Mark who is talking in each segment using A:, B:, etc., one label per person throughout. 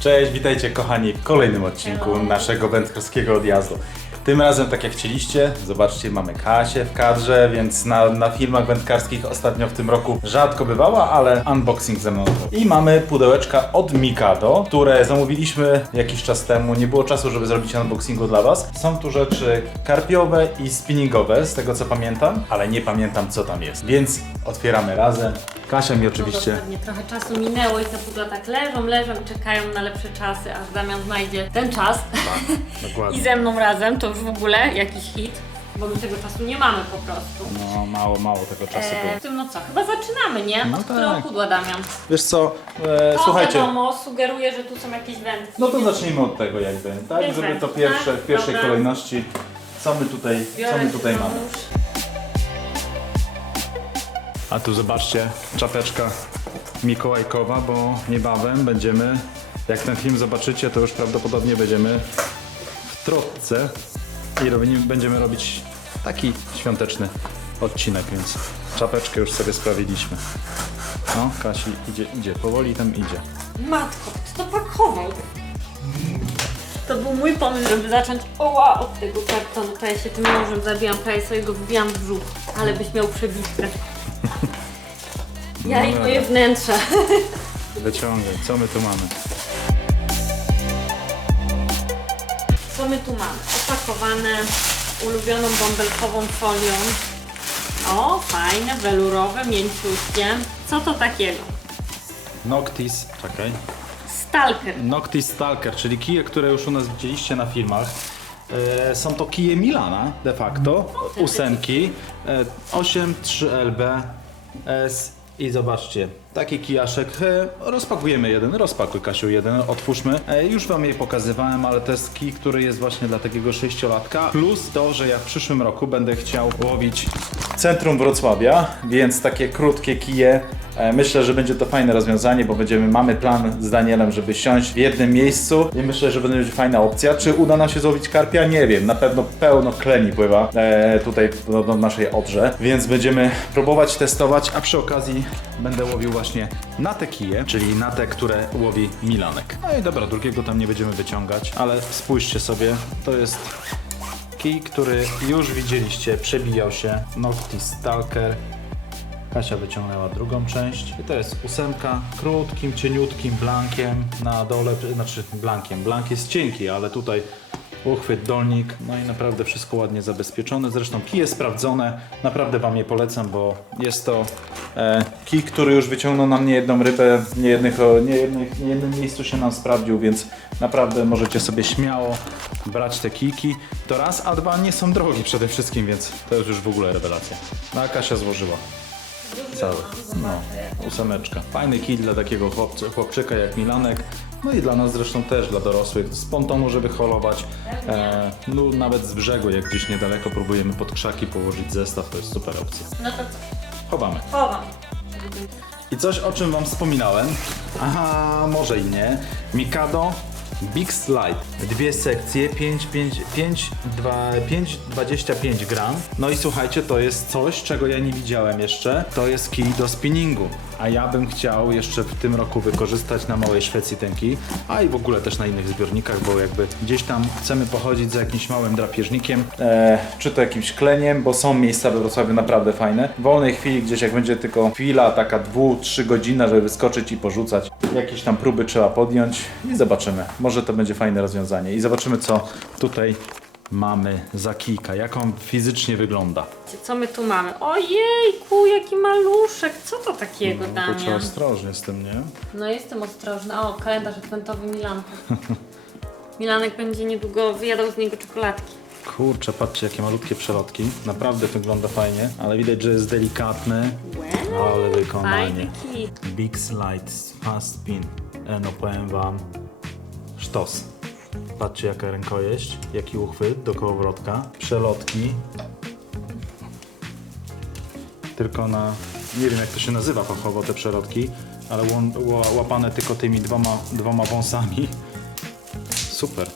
A: Cześć, witajcie kochani w kolejnym odcinku
B: Hello.
A: naszego wędkarskiego odjazdu. Tym razem, tak jak chcieliście, zobaczcie, mamy Kasię w kadrze, więc na, na filmach wędkarskich ostatnio w tym roku rzadko bywała, ale unboxing ze mną. I mamy pudełeczka od Mikado, które zamówiliśmy jakiś czas temu. Nie było czasu, żeby zrobić unboxingu dla Was. Są tu rzeczy karpiowe i spinningowe, z tego co pamiętam, ale nie pamiętam co tam jest. Więc otwieramy razem. Kasia mi oczywiście
B: Dokładnie, trochę czasu minęło i te pudła tak leżą, leżą i czekają na lepsze czasy, aż Damian znajdzie ten czas
A: dokładnie.
B: i ze mną razem, to już w ogóle jakiś hit, bo my tego czasu nie mamy po prostu.
A: No, mało, mało tego czasu było.
B: E, w tym no co, chyba zaczynamy, nie?
A: No
B: Od którego
A: tak.
B: pudła Damian?
A: Wiesz co, e,
B: To
A: słuchajcie,
B: wiadomo, sugeruje, że tu są jakieś wędki.
A: no to zacznijmy od tego jakby, tak? Żeby to pierwsze,
B: tak?
A: w pierwszej
B: Dobra.
A: kolejności, co my tutaj, co my tutaj mamy.
B: nóż.
A: A tu zobaczcie, czapeczka mikołajkowa, bo niebawem będziemy, jak ten film zobaczycie, to już prawdopodobnie będziemy w trotce i robimy, będziemy robić taki świąteczny odcinek, więc czapeczkę już sobie sprawiliśmy. No, Kasi idzie, idzie, powoli tam idzie.
B: Matko, kto to pakował? To był mój pomysł, żeby zacząć oła od tego kartonu. To ja się tym nożem zabijam, prawie sobie go wbijam w brzuch, ale byś miał przebitkę. Ja i moje wnętrze.
A: Wyciągaj, co my tu mamy?
B: Co my tu mamy? Opakowane ulubioną bąbelkową folią. O, fajne, welurowe, mięciutkie. Co to takiego?
A: Noctis, czekaj.
B: Stalker.
A: Noctis Stalker, czyli kije, które już u nas widzieliście na filmach. E, są to kije Milana de facto, ósemki, e, 8, 3LB, S i zobaczcie, taki kijaszek, e, rozpakujemy jeden, rozpakuj Kasiu jeden, otwórzmy. E, już wam je pokazywałem, ale to jest kij, który jest właśnie dla takiego sześciolatka, plus to, że ja w przyszłym roku będę chciał łowić centrum Wrocławia, więc takie krótkie kije E, Myślę, że będzie to fajne rozwiązanie, bo będziemy, mamy plan z Danielem, żeby siąść w jednym miejscu i myślę, że będzie fajna opcja. Czy uda nam się złowić karpia? Nie wiem. Na pewno pełno kleni pływa e, tutaj do, do naszej odrze, więc będziemy próbować testować, a przy okazji będę łowił właśnie na te kije, czyli na te, które łowi Milanek. No i dobra, drugiego tam nie będziemy wyciągać, ale spójrzcie sobie, to jest kij, który już widzieliście, przebijał się, Noctis Stalker. Kasia wyciągnęła drugą część. I to jest ósemka, krótkim, cieniutkim blankiem na dole, znaczy blankiem. Blank jest cienki, ale tutaj uchwyt, dolnik, no i naprawdę wszystko ładnie zabezpieczone. Zresztą kije sprawdzone, naprawdę Wam je polecam, bo jest to e, kij, który już wyciągnął nam niejedną rybę, w niejednym miejscu się nam sprawdził, więc naprawdę możecie sobie śmiało brać te kijki. To raz, a dwa nie są drogi przede wszystkim, więc to jest już w ogóle rewelacja. No a Kasia złożyła. Cały. No, ósemeczka. Fajny kij dla takiego chłopczyka jak Milanek. No i dla nas zresztą też, dla dorosłych. Z pontonu, żeby holować. E, no nawet z brzegu, jak gdzieś niedaleko próbujemy pod krzaki położyć zestaw, to jest super opcja.
B: No to co?
A: Chowamy.
B: Chowam.
A: I coś, o czym Wam wspominałem. Aha, może i nie. Mikado Big Slide. Dwie sekcje, 5, 5, 5, 2, 5, 25 gram. No i słuchajcie, to jest coś, czego ja nie widziałem jeszcze. To jest kij do spinningu. A ja bym chciał jeszcze w tym roku wykorzystać na Małej Szwecji ten a i w ogóle też na innych zbiornikach, bo jakby gdzieś tam chcemy pochodzić za jakimś małym drapieżnikiem, e, czy to jakimś kleniem, bo są miejsca we Wrocławiu naprawdę fajne. W wolnej chwili gdzieś jak będzie tylko chwila, taka dwu, trzy godzina, żeby wyskoczyć i porzucać. Jakieś tam próby trzeba podjąć i zobaczymy. Może to będzie fajne rozwiązanie. I zobaczymy co tutaj mamy za kijka, jak on fizycznie wygląda.
B: Co my tu mamy? Ojejku, jaki maluszek. Co to takiego,
A: No, to trzeba
B: Damian?
A: ostrożnie z tym, nie?
B: No jestem ostrożna. O, kalendarz adwentowy Milanka. Milanek będzie niedługo wyjadał z niego czekoladki.
A: Kurczę, patrzcie jakie malutkie przelotki. Naprawdę wygląda fajnie, ale widać, że jest delikatny.
B: Wow,
A: Ale wykonanie.
B: fajny kij.
A: Big Slide Fast Spin. E, no powiem wam, sztos. Patrzcie jaka rękojeść, jaki uchwyt do kołowrotka, przelotki. Tylko na, nie wiem jak to się nazywa fachowo te przelotki, ale łapane tylko tymi dwoma, dwoma wąsami. Super.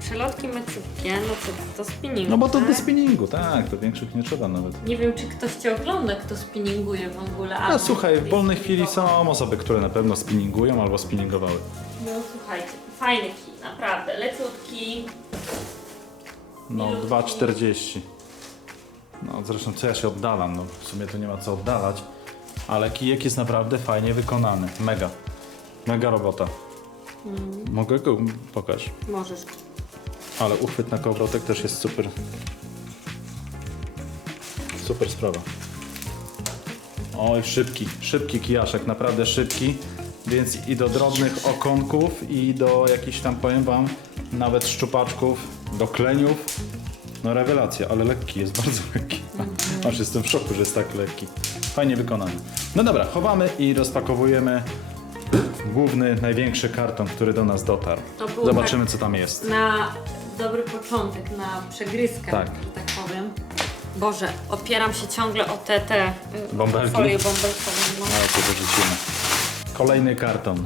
B: Przelotki mecypkie, no co to spinning.
A: No bo to
B: tak?
A: do spinningu, tak, to większych nie trzeba nawet.
B: Nie wiem, czy ktoś cię ogląda, kto spinninguje w ogóle.
A: A słuchaj, w wolnej chwili są osoby, które na pewno spinningują albo spinningowały.
B: No słuchajcie, fajny kij, naprawdę, leciutki.
A: No,
B: Milutki.
A: 2,40. No, zresztą co ja się oddalam, no w sumie tu nie ma co oddalać. Ale kijek jest naprawdę fajnie wykonany. Mega. Mega robota. Mogę go pokazać.
B: Możesz.
A: Ale uchwyt na kołowrotek też jest super. Super sprawa. Oj, szybki, szybki kijaszek, naprawdę szybki. Więc i do drobnych okonków, i do jakichś tam, powiem wam, nawet szczupaczków, do kleniów. No rewelacja, ale lekki, jest bardzo lekki. Aż jestem w szoku, że jest tak lekki. Fajnie wykonany. No dobra, chowamy i rozpakowujemy główny, największy karton, który do nas dotarł.
B: To
A: Zobaczymy, co tam jest.
B: Na dobry początek, na przegryzkę,
A: Tak.
B: że tak powiem. Boże, opieram się ciągle o te, te y,
A: Bąbelki?
B: folie bąbelkowe. No.
A: No, to wyrzucimy. Kolejny karton.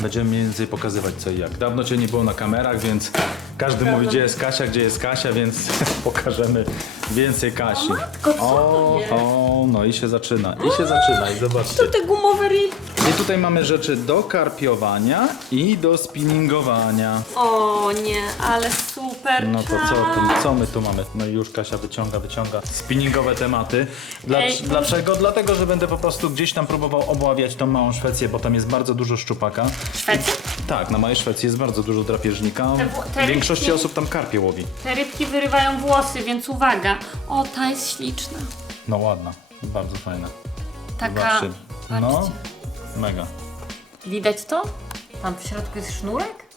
A: Będziemy mniej więcej pokazywać co i jak. Dawno Cię nie było na kamerach, więc każdy mówi gdzie jest Kasia, gdzie jest Kasia, więc pokażemy więcej Kasi.
B: O matko, co to jest?
A: o, no i się zaczyna, i się zaczyna, i zobaczcie.
B: To te gumowe ryby.
A: I tutaj mamy rzeczy do karpiowania i do spinningowania.
B: O nie, ale super
A: No to co, tu, co my tu mamy? No i już Kasia wyciąga, wyciąga spinningowe tematy. Dla,
B: Ej,
A: dlaczego? Dlatego, że będę po prostu gdzieś tam próbował obławiać tą małą Szwecję, bo tam jest bardzo dużo szczupaka.
B: Szwecji?
A: Tak, na małej Szwecji jest bardzo dużo drapieżnika.
B: Te w- te
A: W większości
B: rybki-
A: osób tam karpie łowi.
B: Te rybki wyrywają włosy, więc uwaga. O, ta jest śliczna.
A: No ładna, bardzo fajna.
B: Taka,
A: Zobaczcie. No, mega.
B: Widać to? Tam w środku jest sznurek?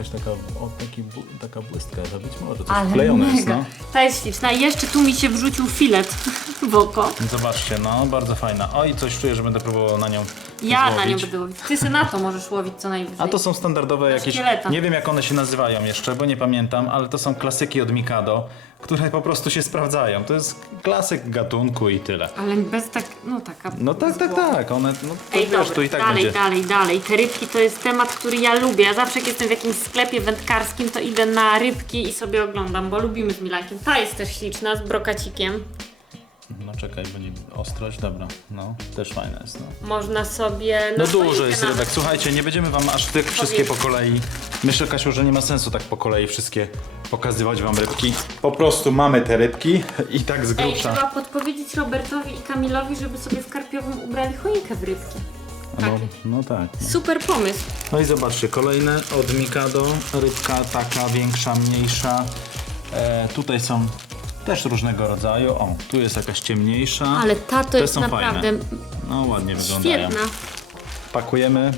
A: Jakaś taka, o, taki, bu- taka błystka, że być może to
B: Ale
A: wklejone
B: mega.
A: jest, no.
B: Ta jest śliczna. I jeszcze tu mi się wrzucił filet w oko.
A: Zobaczcie, no, bardzo fajna. O i coś czuję, że będę próbował na nią
B: Ja na nią
A: złowić.
B: będę łowić. Ty se na to możesz łowić co najwyżej.
A: A to są standardowe jakieś.
B: szkieleta.
A: Nie wiem jak one się nazywają jeszcze, bo nie pamiętam, ale to są klasyki od Mikado, które po prostu się sprawdzają. To jest klasyk gatunku i tyle.
B: Ale bez tak, no taka...
A: No tak, tak, tak. One, no to
B: Ej,
A: wiesz,
B: dobra,
A: i tak
B: dalej,
A: będzie.
B: dalej, dalej. Te rybki to jest temat, który ja lubię. Ja zawsze jak jestem w jakimś sklepie wędkarskim, to idę na rybki i sobie oglądam, bo lubimy z Milankiem. Ta jest też śliczna, z brokacikiem.
A: Czekaj, będzie ostrość, dobra. No, też fajna jest. No,
B: Można sobie...
A: no dużo jest rybek. Słuchajcie, nie będziemy wam aż tych wszystkie po kolei. Myślę, Kasiu, że nie ma sensu tak po kolei wszystkie pokazywać wam rybki. Po prostu mamy te rybki i tak z
B: Ej,
A: grubsza.
B: trzeba podpowiedzieć Robertowi i Kamilowi, żeby sobie w Karpiowym ubrali choinkę w rybki.
A: No, no tak. No.
B: Super pomysł.
A: No i zobaczcie, kolejne od Mikado, rybka taka większa, mniejsza. E, tutaj są też różnego rodzaju. O, tu jest jakaś ciemniejsza.
B: Ale ta to
A: Te
B: jest
A: są
B: naprawdę
A: fajne. No ładnie wyglądają.
B: świetna.
A: Pakujemy.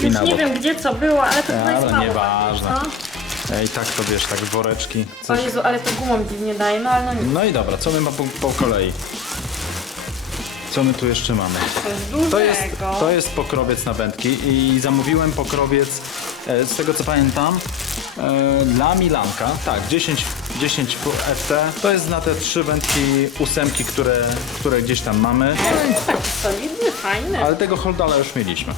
A: I
B: Już
A: na
B: nie
A: bok.
B: wiem gdzie co było, ale to chyba
A: Ale
B: jest mało.
A: nieważne.
B: No.
A: Ej, tak to wiesz, tak woreczki.
B: O
A: Coś.
B: Jezu, ale to gumą dziwnie daje, no ale no nic.
A: No i dobra, co my ma po, po kolei? Co my tu jeszcze mamy?
B: To jest dużego.
A: To jest, to jest pokrowiec na wędki i zamówiłem pokrowiec, e, z tego co pamiętam, e, dla Milanka. Tak, 10, 10 FT. To jest na te trzy wędki ósemki, które, które gdzieś tam mamy.
B: Taki solidny, fajny.
A: Ale tego holdala już mieliśmy.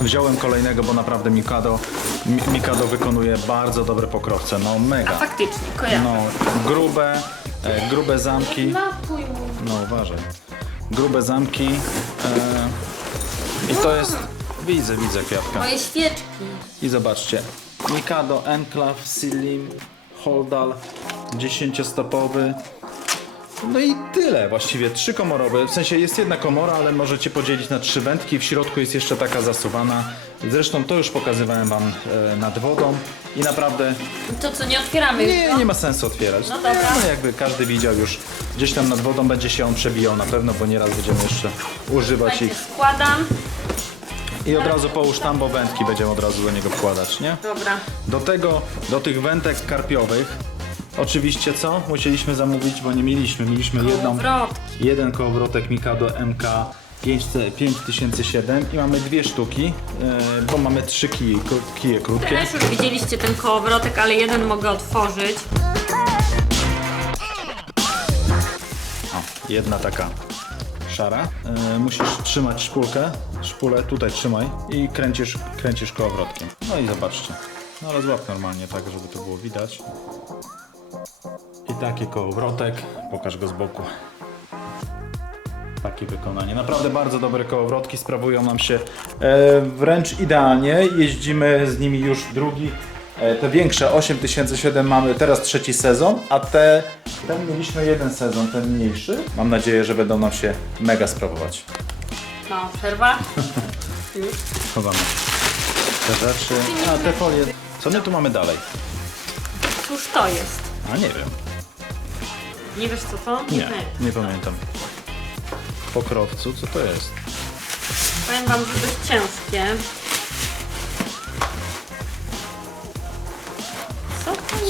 A: Wziąłem kolejnego, bo naprawdę Mikado, Mi- Mikado wykonuje bardzo dobre pokrowce. No mega.
B: faktycznie, kojarzę.
A: No, grube, e, grube zamki.
B: Napój.
A: No uważaj. Grube zamki. E, I to jest. Widzę, widzę kwiatka.
B: Moje świeczki.
A: I zobaczcie. Mikado Enclave Slim Holdal 10-stopowy. No i tyle właściwie, trzy komorowe. W sensie jest jedna komora, ale możecie podzielić na trzy wędki. W środku jest jeszcze taka zasuwana. Zresztą to już pokazywałem wam e, nad wodą. I naprawdę
B: To co, nie otwieramy już
A: nie,
B: go?
A: nie ma sensu otwierać.
B: No dobra.
A: No jakby każdy widział już gdzieś tam nad wodą będzie się on przebijał na pewno, bo nieraz będziemy jeszcze używać
B: Słuchajcie,
A: ich.
B: składam.
A: I od razu połóż tam, bo wędki będziemy od razu do niego wkładać, nie?
B: Dobra.
A: Do tego, do tych wędek karpiowych, oczywiście co? Musieliśmy zamówić, bo nie mieliśmy. Mieliśmy jedną,
B: Kołowrotki.
A: jeden kołowrotek Mikado MK 5007 i mamy dwie sztuki, yy, bo mamy trzy kije, kró- kije krótkie.
B: Też już widzieliście ten kołowrotek, ale jeden mogę otworzyć.
A: O, jedna taka szara. Yy, musisz trzymać szpulkę, szpulę tutaj trzymaj i kręcisz, kręcisz kołowrotkiem. No i zobaczcie. No ale złap normalnie tak, żeby to było widać. I taki kołowrotek. Pokaż go z boku. Takie wykonanie. Naprawdę bardzo dobre kołowrotki, sprawują nam się e, wręcz idealnie. Jeździmy z nimi już drugi. E, te większe 8007 mamy teraz trzeci sezon, a te ten mieliśmy jeden sezon, ten mniejszy. Mam nadzieję, że będą nam się mega sprawować.
B: No, przerwa. Już.
A: Chowamy te rzeczy. A te folie. Co my tu mamy dalej?
B: Cóż to jest?
A: A nie wiem.
B: Nie wiesz co to?
A: Nie,
B: wiem.
A: nie pamiętam. W pokrowcu, co to jest?
B: Powiem wam, że to jest ciężkie.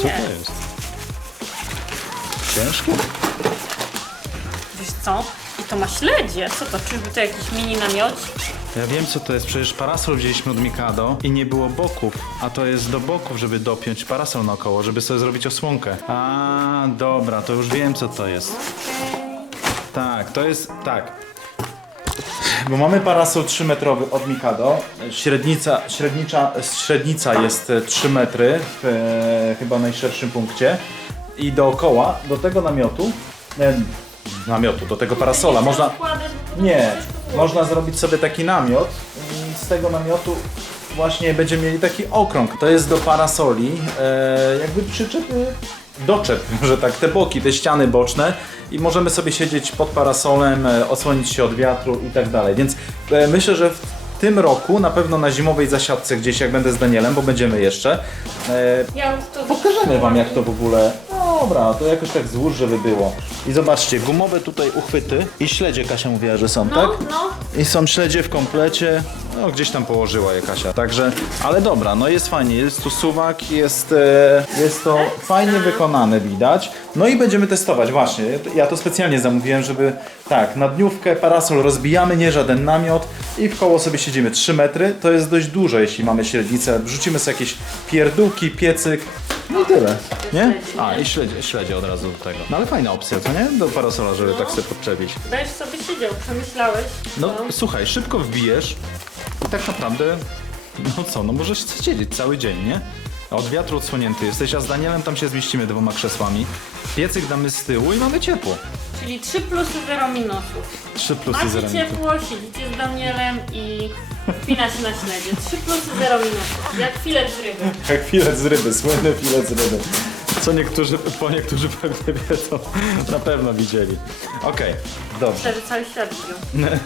B: Co to jest?
A: Ciężkie?
B: Wiesz co? I to ma śledzie. Co to? Czyżby to jakiś mini namiot?
A: Ja wiem co to jest, przecież parasol wzięliśmy od Mikado i nie było boków, a to jest do boków, żeby dopiąć parasol naokoło, żeby sobie zrobić osłonkę. A, dobra, to już wiem co to jest. Tak, to jest, tak. Bo mamy parasol 3-metrowy od Mikado. Średnica, średnicza, średnica jest e, 3 metry w e, chyba najszerszym punkcie. I dookoła, do tego namiotu, e, namiotu, do tego parasola, można... Nie, można zrobić sobie taki namiot i z tego namiotu właśnie będziemy mieli taki okrąg. To jest do parasoli, e, jakby przyczepy, doczep, że tak, te boki, te ściany boczne i możemy sobie siedzieć pod parasolem, e, osłonić się od wiatru i tak dalej. Więc e, myślę, że w tym roku na pewno na zimowej zasiadce gdzieś, jak będę z Danielem, bo będziemy jeszcze, e,
B: Ja
A: Pokażemy wam jak to w ogóle. Dobra, to jakoś tak złóż, żeby było. I zobaczcie, gumowe tutaj uchwyty i śledzie Kasia mówiła, że są,
B: No,
A: tak?
B: no.
A: I są śledzie w komplecie. No gdzieś tam położyła je Kasia. Także, ale dobra, no jest fajnie. Jest tu suwak, jest, e, jest to fajnie wykonane widać. No i będziemy testować, właśnie. Ja to specjalnie zamówiłem, żeby tak, na dniówkę parasol rozbijamy, nie żaden namiot i w koło sobie siedzimy 3 metry. To jest dość dużo, jeśli mamy średnicę. Wrzucimy sobie jakieś pierdółki, piecyk. No i tyle, nie? A, i śledzie, śledzie od razu do tego. No ale fajna opcja, co nie? Do parasola, żeby tak sobie podczepić.
B: Będziesz sobie siedział, przemyślałeś.
A: No słuchaj, szybko wbijesz i tak naprawdę, no co, no możesz siedzieć cały dzień, nie? Od wiatru odsłonięty jesteś, a z Danielem tam się zmieścimy dwoma krzesłami. Piecyk damy z tyłu i mamy ciepło.
B: Czyli 3 plusy, 0 minusów.
A: Trzy plusy
B: Macie
A: zero
B: ciepło, siedzicie z Danielem i wpina się na śledzie. 3 plusy, 0 minusów. Jak filet z ryby.
A: Jak filet z ryby, słynny filet z ryby. Co niektórzy, po niektórzy pewnie wiedzą, na pewno widzieli. Okej, dobrze.
B: Myślę, że cały świat widział.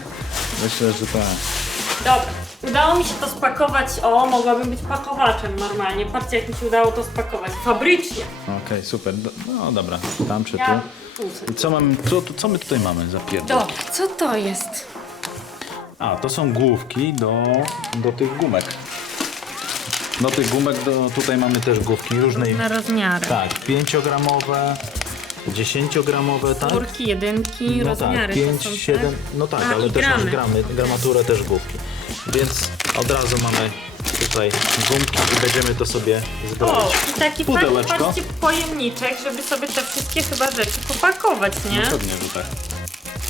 A: Myślę, że tak.
B: Dobra. Udało mi się to spakować. O, mogłabym być pakowaczem normalnie. Patrzcie, jak mi się udało to spakować. Fabrycznie.
A: Okej, super. Do, no dobra, tam czy tu?
B: Ja półce.
A: I co, mam, co, co my tutaj mamy za pierdol?
B: Dobra, co to jest?
A: A, to są główki do, do tych gumek. Do tych gumek do, tutaj mamy też główki różnej.
B: Na rozmiary.
A: Tak, 5-gramowe, 10-gramowe, tak?
B: Czwórki, jedynki,
A: No
B: rozmiary
A: tak,
B: to
A: 5,
B: są te?
A: 7, no tak,
B: A,
A: ale też masz
B: gramy.
A: gramy, gramaturę też główki. Więc od razu mamy tutaj gumki i będziemy to sobie
B: O,
A: zbroić.
B: i taki fajny,
A: Pudełeczko.
B: patrzcie, pojemniczek, żeby sobie te wszystkie chyba rzeczy popakować, nie?
A: No pewnie, że tak.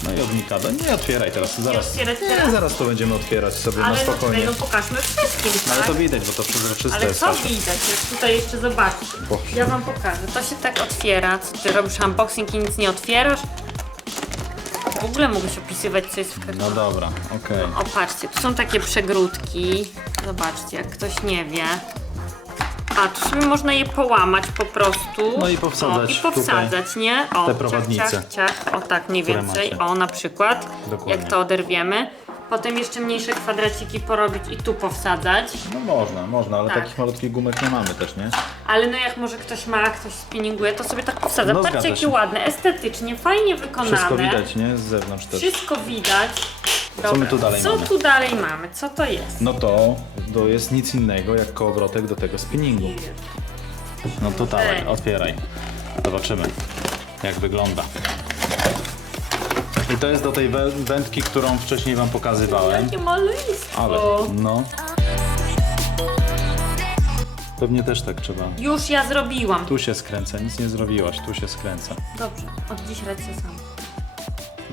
A: No i od Mikado. Nie otwieraj teraz, zaraz.
B: otwierać
A: nie,
B: teraz?
A: zaraz to będziemy otwierać sobie na
B: Ale no
A: spokojnie.
B: tutaj, no pokażmy wszystkim,
A: No ale
B: tak?
A: to widać, bo to przezroczyste
B: Ale
A: jest.
B: co
A: Kasia.
B: widać? Jak tutaj jeszcze zobaczcie.
A: Boże.
B: Ja wam pokażę. To się tak otwiera. Co ty robisz unboxing i nic nie otwierasz? W ogóle mógłbyś opisywać, co jest w kartonie.
A: No dobra, okej.
B: O, patrzcie, tu są takie przegródki. Zobaczcie, jak ktoś nie wie. A, tu sobie można je połamać po prostu.
A: No i powsadzać
B: o, I powsadzać, nie? O,
A: te
B: ciach,
A: prowadnice.
B: Ciach, ciach. O, tak, mniej więcej. O, na przykład.
A: Dokładnie.
B: Jak to oderwiemy. Potem jeszcze mniejsze kwadraciki porobić i tu powsadzać.
A: No można, można, ale
B: Tak.
A: takich malutkich gumek nie mamy też, nie?
B: Ale no jak może ktoś ma, ktoś spinninguje, to sobie tak powsadza.
A: No,
B: Patrzcie
A: zgadza
B: jakie
A: się.
B: ładne, estetycznie, fajnie wykonane.
A: Wszystko widać, nie? Z zewnątrz też.
B: Wszystko widać. Dobra,
A: my tu dalej
B: co
A: mamy?
B: tu dalej mamy? Co to jest?
A: No to, to jest nic innego jak kołowrotek do tego spinningu. No to dawaj, otwieraj. Zobaczymy, jak wygląda. I to jest do tej wę- wędki, którą wcześniej wam pokazywałem.
B: Jakie maleństwo.
A: Ale, no. Pewnie też tak trzeba.
B: Już ja zrobiłam.
A: Tu się skręca, nic nie zrobiłaś, tu się skręca.
B: Dobrze, od dziś lecę sam.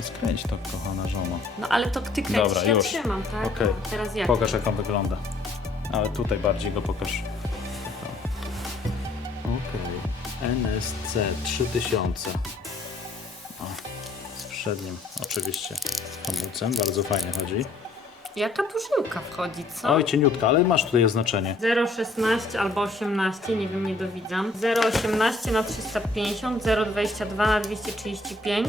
A: Skręć to, kochana żono.
B: No ale to ty kręcisz,
A: Dobra,
B: ja
A: już.
B: trzymam, tak?
A: Okej.
B: Teraz jak?
A: Pokaż jak on wygląda. Ale tutaj bardziej go pokaż. Okej. NSC 3000. Przednim oczywiście hamulcem, bardzo fajnie chodzi.
B: Jaka tu żyłka wchodzi, co?
A: Oj, cieniutka, ale masz tutaj oznaczenie.
B: 0,16 albo 18, nie wiem, nie dowidzam. 0,18 na 350, 0,22 na 235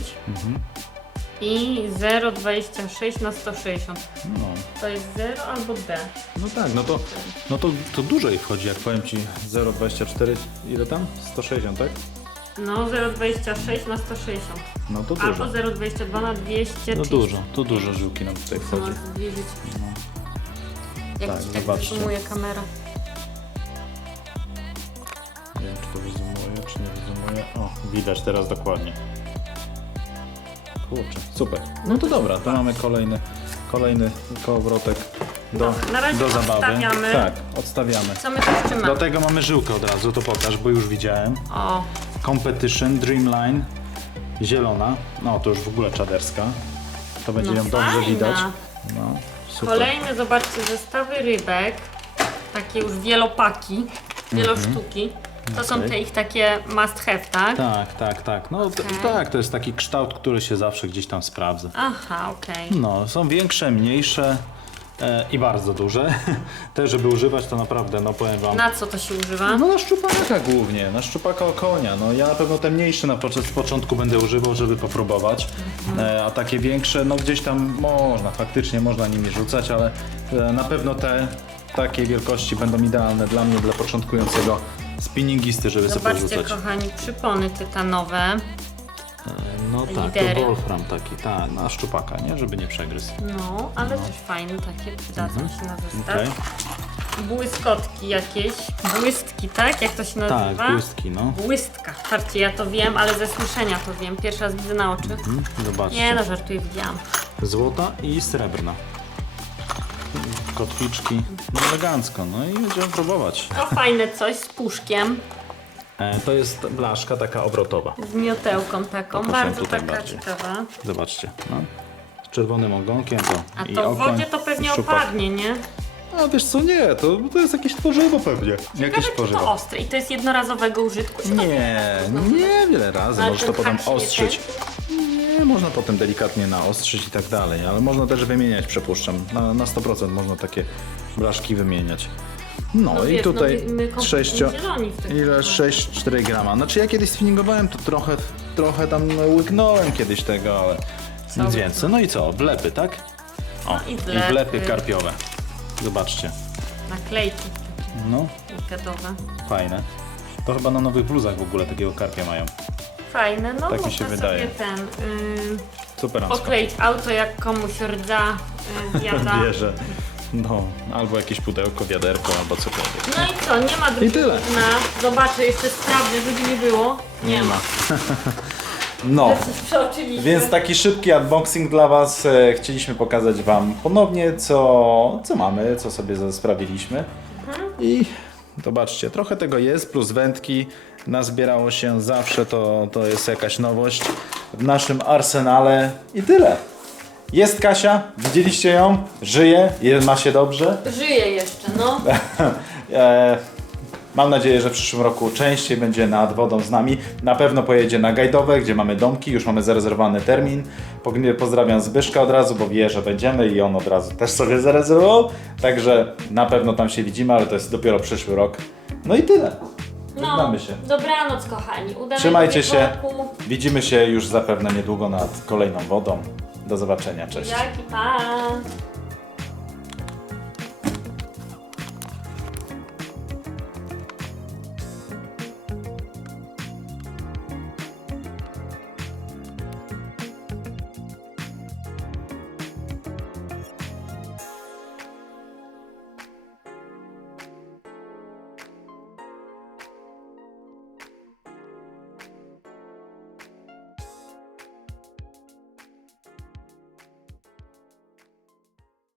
B: i 0,26 na 160.
A: No,
B: To jest 0 albo D.
A: no tak, no to, no to, to dłużej wchodzi, jak powiem Ci 0,24, ile tam? 160, tak?
B: No 0,26 na 160.
A: No to
B: Albo
A: dużo.
B: 0,22 na 230.
A: No dużo, to dużo żyłki nam tutaj
B: No,
A: wchodzi.
B: zbliżyć. Jak
A: Tak,
B: ci tak
A: zobaczcie.
B: zoomuje kamera.
A: Nie wiem, czy to wyzumuje, czy nie wyzumuje. O, widać teraz dokładnie. Kurczę, super. No to dobra, to mamy kolejny, kolejny kołowrotek do,
B: Dobra, na razie
A: do zabawy.
B: odstawiamy.
A: Tak, odstawiamy.
B: Co my tu jeszcze
A: Do
B: mamy?
A: tego mamy żyłkę od razu, to pokaż, bo już widziałem.
B: O,
A: Competition Dreamline, zielona. No, to już w ogóle czaderska. To będzie
B: No
A: ją dobrze
B: fajna.
A: widać. No, super.
B: kolejne, zobaczcie, zestawy rybek. Takie już wielopaki, wielosztuki. To są
A: Mhm. Okej.
B: te ich takie must have, tak?
A: Tak, tak, tak. No t-
B: Okej.
A: tak, to jest taki kształt, który się zawsze gdzieś tam sprawdza.
B: Aha, okej.
A: No, są większe, mniejsze e, i bardzo duże. Te, żeby używać, to naprawdę, no powiem wam.
B: Na co to się używa?
A: No na szczupaka głównie, na szczupaka konia. No ja na pewno te mniejsze na początku, z początku będę używał, żeby popróbować. E, a takie większe, no gdzieś tam można, faktycznie można nimi rzucać, ale e, na pewno te takiej wielkości będą idealne dla mnie, dla początkującego spinningisty, żeby sobie
B: Zobaczcie,
A: porzucać.
B: kochani, przypony tytanowe.
A: No tak, to Wolfram taki, tak, na szczupaka, nie? Żeby nie przegryzł.
B: No, ale też fajne, takie przydadzą się na zestaw.
A: Mhm. Okej.
B: Błyskotki jakieś. Błystki, tak? Jak to się nazywa?
A: Tak, błystki, no.
B: Błystka. Patrzcie, ja to wiem, ale ze słyszenia to wiem. Pierwszy raz widzę na oczy.
A: Mhm, Zobaczcie.
B: Nie no, żartuję, widziałam.
A: Złota i srebrna. Kotwiczki. No elegancko, no i będziemy próbować.
B: To fajne coś z puszkiem,
A: E, to jest blaszka taka obrotowa.
B: z miotełką taką.
A: Pokażę
B: Bardzo
A: tutaj
B: taka
A: bardziej.
B: ciekawa.
A: Zobaczcie, no. Z czerwonym ogonkiem to
B: A
A: i
B: to w wodzie to pewnie
A: szczupak.
B: opadnie, nie?
A: A wiesz co, nie, to, to jest jakieś tworzywo pewnie. Jakieś
B: Ciekawe, czy to
A: tworzywo.
B: ostre i to jest jednorazowego użytku. Czy to
A: Nie, nie wiele razy.
B: Ale
A: Możesz to
B: ten
A: potem
B: hak się nie
A: ostrzyć. Nie, można potem delikatnie naostrzyć i tak dalej, ale można też wymieniać, przypuszczam. Na, na 100% można takie blaszki wymieniać. No,
B: No
A: i
B: wiesz,
A: tutaj
B: no my-
A: sześcio... Ile?
B: no.
A: 6-4 grama. Znaczy ja kiedyś spinningowałem, to trochę, trochę tam łyknąłem kiedyś tego, ale nic więcej. No i co? Wlepy, tak? O,
B: No i
A: i
B: wlepy.
A: wlepy karpiowe. Zobaczcie.
B: Naklejki
A: No,
B: nikadowe.
A: fajne. To chyba na nowych bluzach w ogóle takiego karpia mają.
B: Fajne, no
A: Tak mi się wydaje.
B: sobie ten... Yy,
A: Super.
B: okleić auto, jak komuś rdza yy, zjada.
A: Bierze. No, albo jakieś pudełko, wiaderko, albo cokolwiek.
B: No i co, nie ma drugiego
A: tyle.
B: dna. Zobaczę, jeszcze sprawdzę, żeby nie było. Nie, ma.
A: No.
B: Przeoczyliśmy.
A: Więc taki szybki unboxing dla Was. E, Chcieliśmy pokazać Wam ponownie, co, co mamy, co sobie za- sprawiliśmy. I zobaczcie, trochę tego jest, plus wędki. Nazbierało się zawsze, to, to jest jakaś nowość w naszym arsenale. I tyle. Jest Kasia, widzieliście ją, żyje, je- ma się dobrze.
B: Żyje jeszcze, no.
A: E, Mam nadzieję, że w przyszłym roku częściej będzie nad wodą z nami. Na pewno pojedzie na Gajdowe, gdzie mamy domki, już mamy zarezerwowany termin. Pognie- Pozdrawiam Zbyszka od razu, bo wie, że będziemy i on od razu też sobie zarezerwował. Także na pewno tam się widzimy, ale to jest dopiero przyszły rok. No i tyle.
B: no.
A: Żegnamy się.
B: Dobranoc, kochani. Udanego
A: Trzymajcie się. Widzimy się już zapewne niedługo nad kolejną wodą. Do zobaczenia, cześć.
B: Jak i pa.